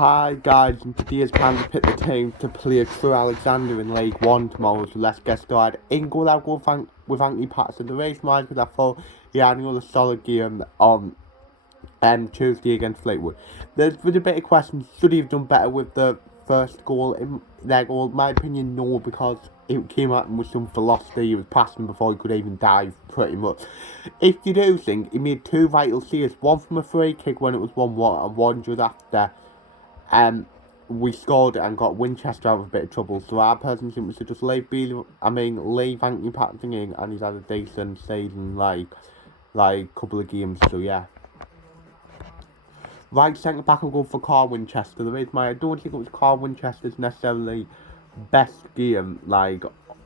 Hi guys, and today's plan to pick the team to play Crewe Alexander in League 1 tomorrow, so let's get started. In goal I'll go with Anthony Patterson. The race mine because I thought he had another solid game on Tuesday against Fleetwood. There's been a bit of questions, should he have done better with the first goal? In their goal, in my opinion, no, because it came out with some velocity. He was passing before he could even dive, pretty much. If you do think, he made two vital saves, one from a free kick when it was 1-1 and one just after we scored and got Winchester out of a bit of trouble. So I personally think we should just leave Anthony Patterson in, and he's had a decent season, like couple of games. So yeah. Right centre back will go for Carl Winchester. The reason why I don't think it was Carl Winchester's necessarily best game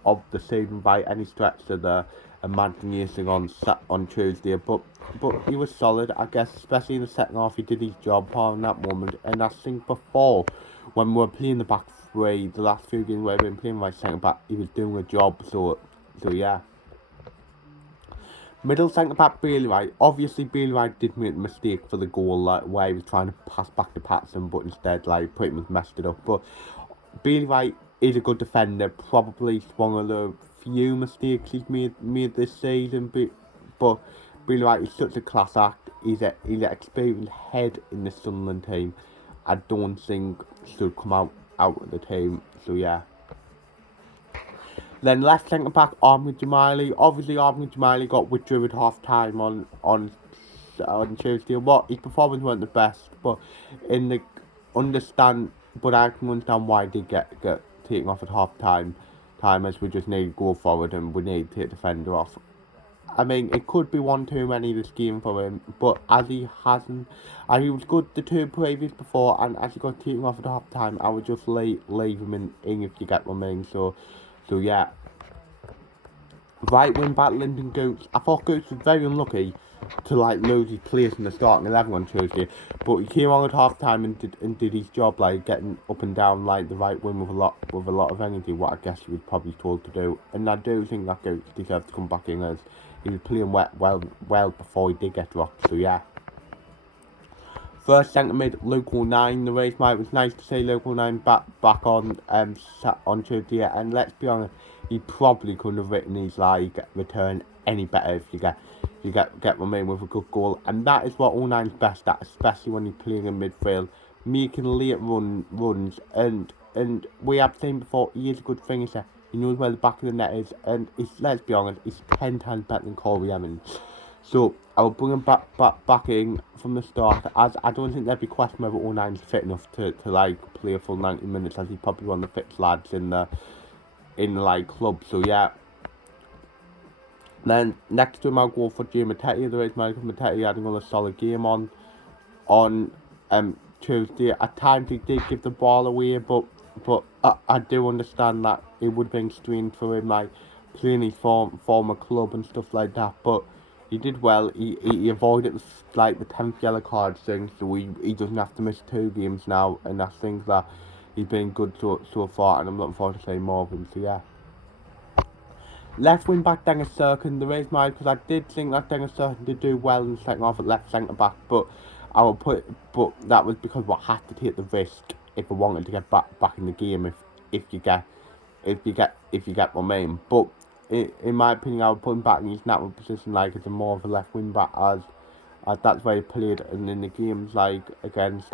of the season by any stretch of the imagination on Tuesday, but he was solid, I guess, especially in the second half. He did his job in that moment, and I think before, when we were playing the back three, the last few games where we've been playing right centre back, he was doing a job. So yeah. Middle centre back Bailey Wright. Obviously, Bailey Wright did make a mistake for the goal, where he was trying to pass back to Patterson, but instead pretty much messed it up. But Bailey Wright is a good defender. Probably one of the few mistakes he's made this season. But Bailey Wright is such a class act. He's an experienced head in the Sunderland team. I don't think should come out of the team. So yeah. Then left centre back Ahmed Jamali. Obviously, Ahmed Jamali got withdrew at half time on Tuesday. His performance weren't the best, but I can understand why he did get taken off at half time. As we just need to go forward and we need to take the defender off. I mean, it could be one too many this game for him, but as he hasn't, and he was good the two previous before, and as he got taken off at half time, I would just leave him in if you get what I mean. So yeah. Right wing back Lyndon Goots. I thought Goots was very unlucky to lose his place in the starting 11 on Tuesday, but he came on at half time and did his job, getting up and down the right wing with a lot of energy, what I guess he was probably told to do. And I do think that Goots deserves to come back in, as he was playing well before he did get dropped. So yeah. First centre mid Luke 09. The race might was nice to see Luke 09 back on Tuesday, and let's be honest, he probably couldn't have written his return any better if you get what I mean, with a good goal. And that is what 09's best at, especially when he's playing in midfield, making late runs, and we have seen before, he is a good finisher. He knows where the back of the net is, and let's be honest, he's 10 times better than Corey Evans. So I'll bring him back in from the start, as I don't think there'd be question whether 09's fit enough to play a full 90 minutes, as he's probably one of the fittest lads in the club. So yeah. Then next to him I'll go for Jay Matete. The race Michael Matete had another solid game on Tuesday. At times he did give the ball away, but I do understand that it would have been strange for him playing his former club and stuff like that, but he did well. He avoided the 10th yellow card thing, so he doesn't have to miss 2 games now, and I think that he's been good so far, and I'm looking forward to seeing more of him. So yeah. Left wing back Dennis Serkin. The reason why, because I did think that Dennis Serkin did do well in the second half at left centre back, but that was because we had to take the risk if we wanted to get back in the game. If you get what I mean. But in my opinion, I would put him back in his natural position, as a more of a left wing back, as that's where he played, and in the games against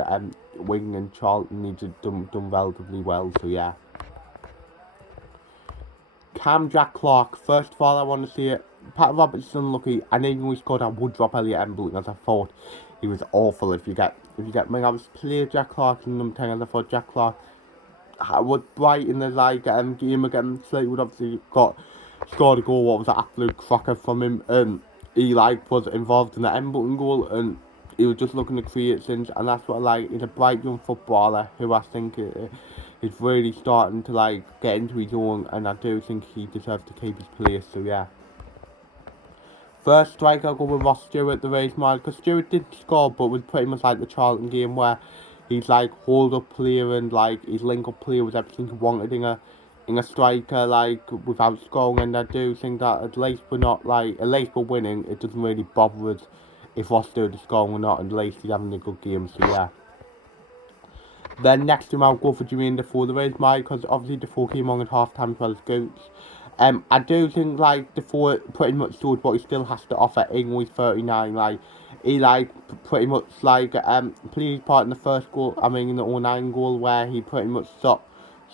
Wigan and Charlton, he done relatively well. So yeah. Jack Clark. First of all, I want to see it. Pat Roberts unlucky, and even when he scored, I would drop Elliot Embleton, as I thought he was awful. If you get me, I was playing Jack Clark in number 10, as I thought Jack Clark would bright in the game against Fleetwood. Obviously scored a goal. What was an absolute cracker from him. He was involved in the Embleton goal, and he was just looking to create things, and that's what I like. He's a bright young footballer who I think is really starting to get into his own, and I do think he deserves to keep his place. So yeah. First strike, I'll go with Ross Stewart, the race mile, because Stewart did score, but was pretty much like the Charlton game, where he's hold up player, and his link up player was everything he wanted in a striker, without scoring. And I do think that at least we're winning. It doesn't really bother us if Ross Stewart is scoring or not, and at least he's having a good game. So yeah. Then next time I'll go for Jermaine Defoe. There is my, because obviously Defoe came on at half time as well as Goots. I do think like Defoe pretty much showed what he still has to offer even with 39. Like he pretty much played his part in the first goal. I mean in the 09 goal where he pretty much shot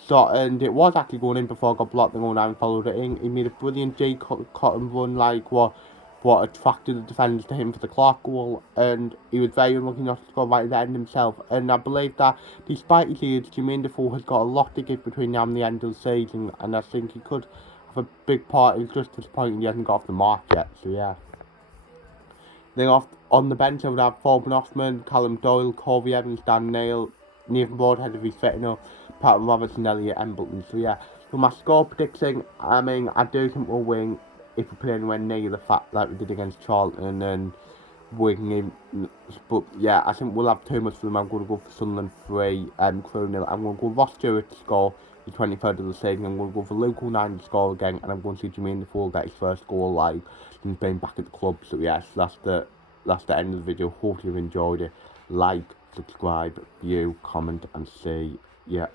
and it was actually going in before I got blocked. The 09 followed it in. He made a brilliant Cotton run like what attracted the defenders to him for the Clark goal, and he was very unlucky not to score right at the end himself. And I believe that despite his age, Jermaine Defoe has got a lot to give between now and the end of the season, and I think he could have a big part. It's just disappointing he hasn't got off the mark yet, so yeah. Then on the bench I would have Forbin Hoffman, Callum Doyle, Corey Evans, Dan Neil, Nathan Broadhead if he's fit enough, Pat Robertson, Elliot Embleton, so yeah. For my score prediction, I mean, I do think we'll win if we play anywhere near the fact like we did against Charlton and Wigan. But yeah, I think we'll have too much for them. I'm going to go for Sunderland 3, Crewe 0. I'm going to go Ross Stewart to score the 23rd of the season. I'm going to go for Luke 09 to score again, and I'm going to see Jermaine Defoe get his first goal like since being back at the club. So yes, that's the end of the video. Hope you've enjoyed it. Like, subscribe, view, comment, and see. Yeah.